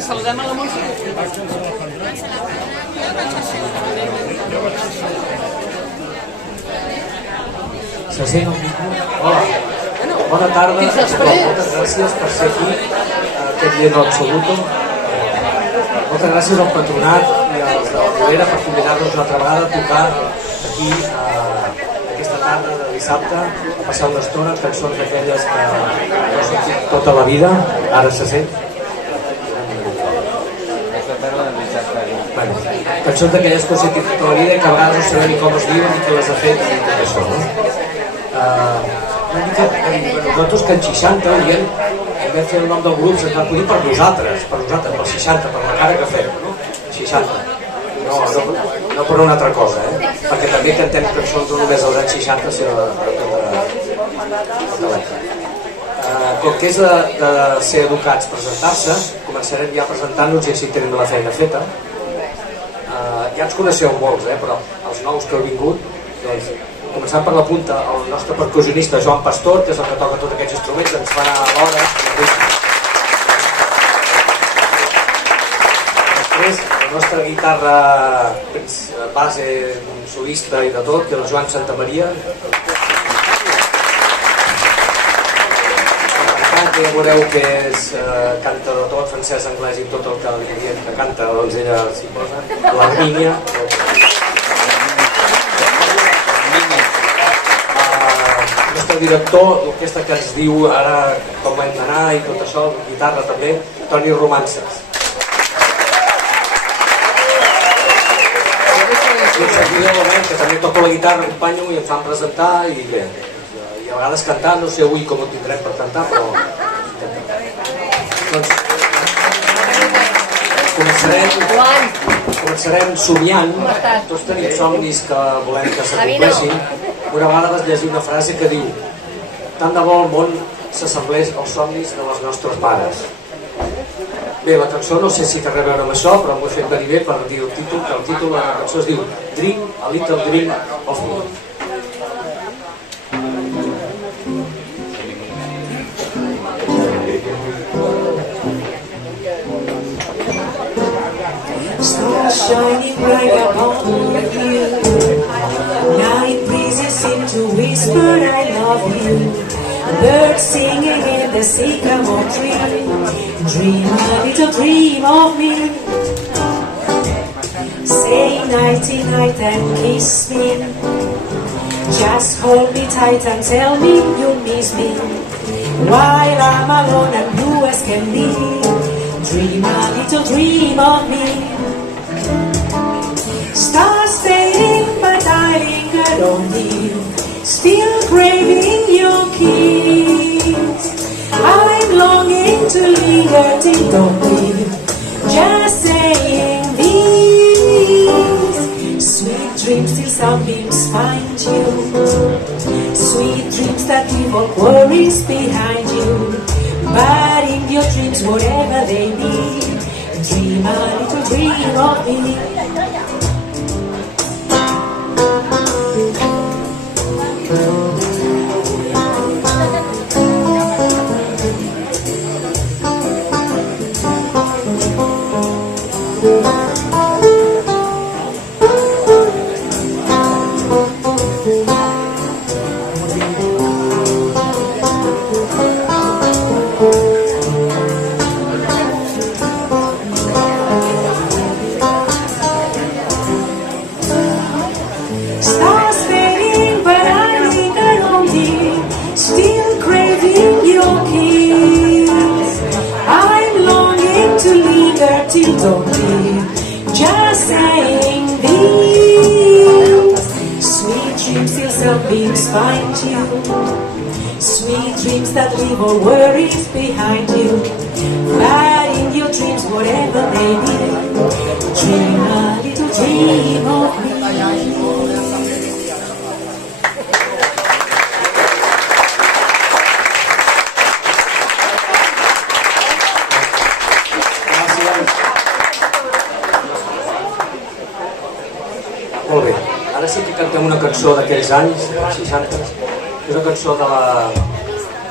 que saludem a la Montse. Se sent el micro? Hola. Bona tarda. Moltes gràcies per ser aquí aquest dia no absoluto. Moltes gràcies al patronat i als de la Ribera per convidar-nos una altra vegada a tocar aquí aquesta tarda de dissabte, a passar una estona, cançons d'aquelles que no he sentit tota la vida, ara se sent. Cançons d'aquelles que he sentit tota la vida i que a vegades no sabem ni com es diuen ni qui les ha fet i tot això, no? Nosaltres que en 60 dient, vam fer el nom del grup, se'ns va acollir per nosaltres, pel 60, per la cara que fem, no? 60. No per una altra cosa, perquè també cantem cançons no només dels anys 60, sinó de l'època. Com que és de ser educats presentar-se, començarem ja presentant-nos i així tenim la feina feta. Ja ens coneixeu molts, però els nous que heu vingut, doncs, començant per la punta, el nostre percussionista Joan Pastor, que és el que toca tots aquests instruments, ens farà l'hora. Després, la nostra guitarra base solista i de tot, que és el Joan Santamaria. Ja veureu que canta de tot, francès, anglès i tot el que li diem que canta, doncs ella s'hi posa. L'Armínia. El nostre director, l'orquestra que ens diu ara com hem d'anar i tot això, guitarra també, Toni Romances. I el servidor que també toca la guitarra, acompanyo i ens van presentar i bé, i a vegades cantar, no sé avui com ho tindrem per cantar, però doncs començarem somiant. Tots tenim somnis que volem que s'acompleixin. Una vegada vas llegir una frase que diu: tant de bo el món s'assemblés als somnis de les nostres mares. Bé, la cançó no sé si té res a veure amb això, però m'ho he fet venir bé per dir el títol, que el títol de la cançó es diu Dream, a Little Dream of Me. Stars shining bright upon you. Night breezes seem to whisper I love you. Birds singing in the sycamore tree. Dream a little dream of me. Say nighty night and kiss me. Just hold me tight and tell me you miss me. While I'm alone and blue as can be. Dream a little dream of me. Stars fading, but I linger on you, still craving your kiss. I'm longing to linger till dawn, just saying this. Sweet dreams till sunbeams find you, sweet dreams that leave all worries behind you. But in your dreams, whatever they be, dream a little dream of me. Just saying these. Sweet dreams till sunbeams find you, sweet dreams that leave all worries behind you. But in your dreams, whatever they be, dream a little dream of me. Molt bé, ara sí que cantem una cançó d'aquells anys, dels 60, és una cançó de la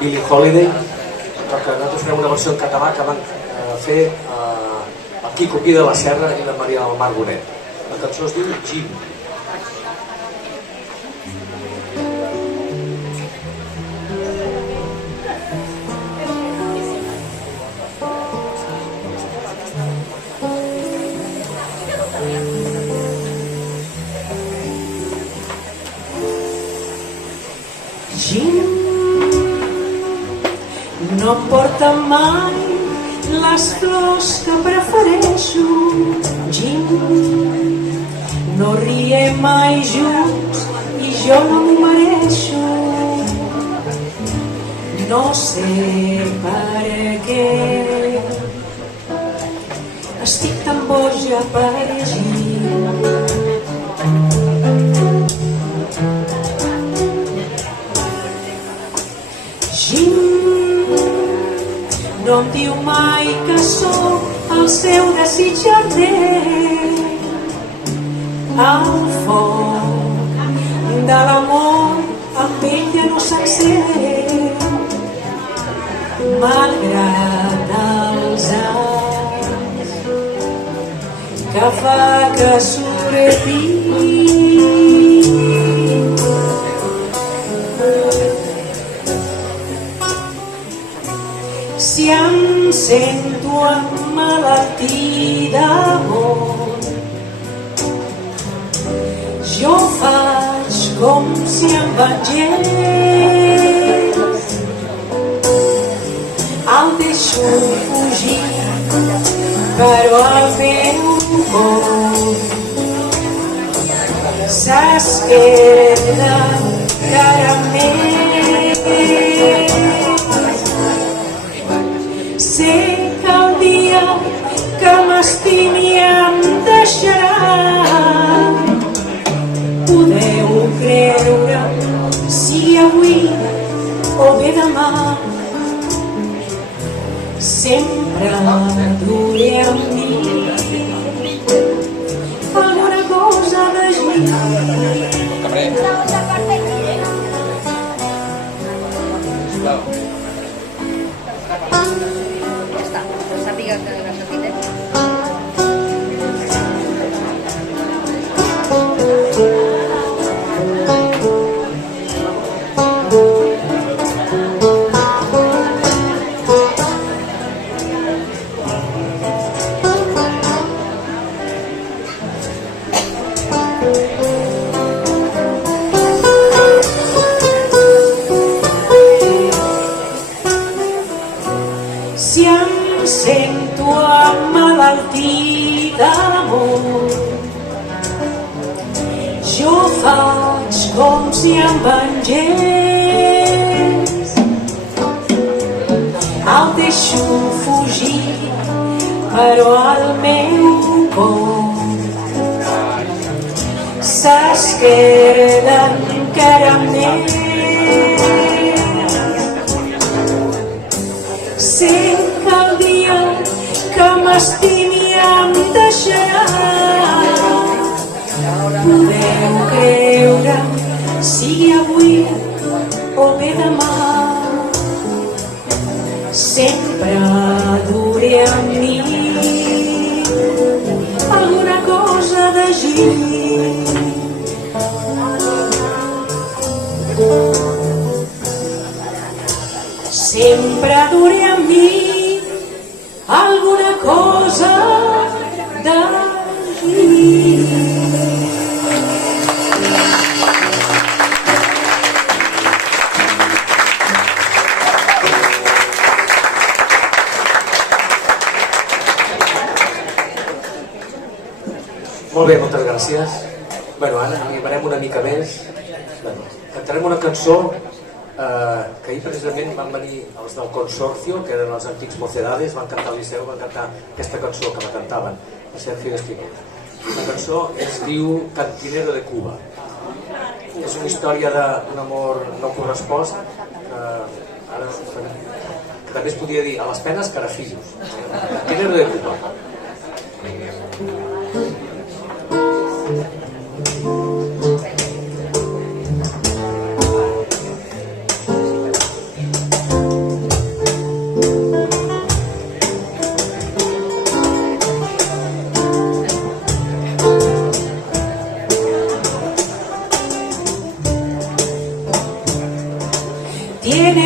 Billie Holiday, però que nosaltres farem una versió en català que van fer Quico Pi de la Serra i la Maria del Mar Bonet. La cançó es diu Jim. Jim no em porta mai les flors que prefereixo. Jim no riem mai junts i jo no m'ho mereixo. No sé per què estic tan boja per Jim. Jim no em diu mai que sóc el seu desitjader. El foc de l'amor amb ell ja no s'encén, malgrat els anys que fa que surti. Si em sento emmalaltir d'amor, jo faig com si em vengés. El deixo fugir, però el meu cor s'esquerda encara més. Sé que el dia que m'estimi em deixarà. Podeu creure si avui o bé demà sempre duré amb mi alguna cosa de Jim. Si em sento emmalaltir d'amor, jo faig com si em vengés. El deixo fugir, però el meu cor s'esquerda encara més. Sé que el dia que m'estimi em deixarà. Podeu creure, sigui avui o bé demà, sempre duré amb mi alguna cosa de Jim. Sempre duré amb mi alguna cosa de Jim. Molt bé, moltes gràcies. Bueno, ara animarem una mica més. Cantarem una cançó que ahir precisament van venir els del Consorcio, que eren els antics Mocedades, van cantar al Liceu, van cantar aquesta cançó que la cantaven, a Sergio Espinosa. La cançó es diu Cantinero de Cuba. És una història d'un amor no correspost, que també es podia dir a les penes carafillos. Cantinero de Cuba.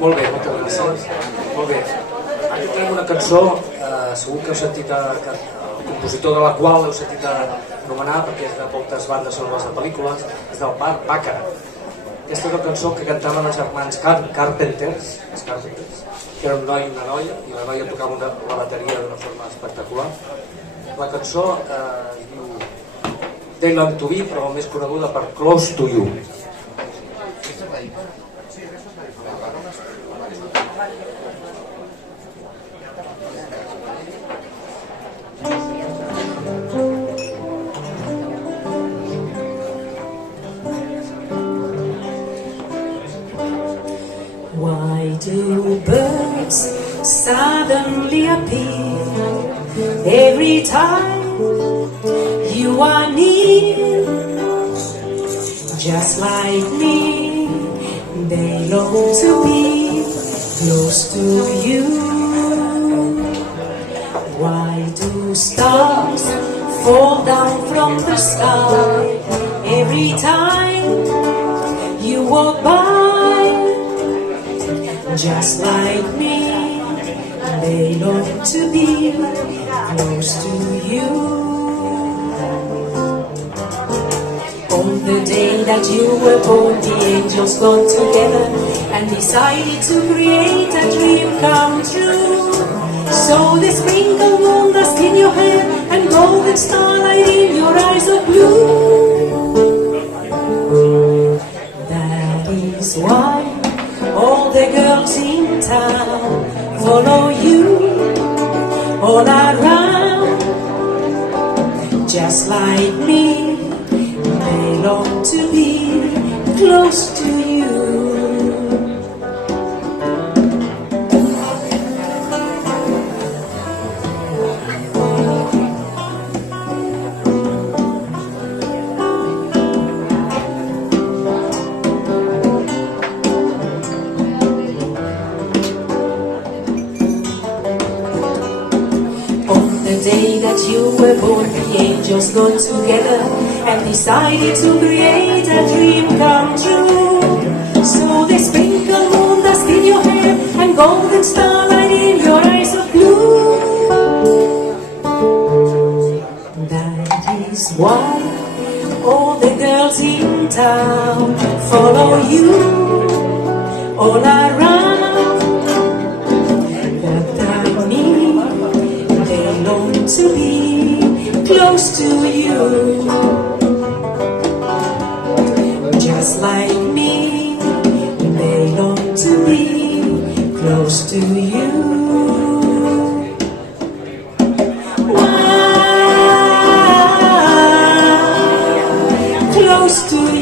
Molt bé, moltes gràcies. Molt bé. Aquí tenim una cançó, segur que heu sentit, el compositor de la qual heu sentit anomenar, perquè és de moltes bandes sonores de pel·lícules, és del Burt Bacharach. Aquesta és una cançó que cantaven els germans Carpenters, que era un noi i una noia, i la noia tocava la bateria d'una forma espectacular. La cançó es diu They Long to Be, però més coneguda per Close to You. Why do birds suddenly appear every time you are near? Just like me, they long to be close to you. Why do stars fall down from the sky every time you walk by? Just like me, they long to be close to you. On the day that you were born, the angels got together and decided to create a dream come true. So they sprinkled moon dust in your hair and golden starlight in your eyes of blue. That is why all the girls in town follow you all around. Just like me, they long to be close to you. The day that you were born, the angels got together and decided to create a dream come true. So they sprinkled moon dust in your hair and golden starlight in your eyes of blue. That is why all the girls in town follow you all around. To be close to you, just like me, they long to be close to you. Why? Close to you.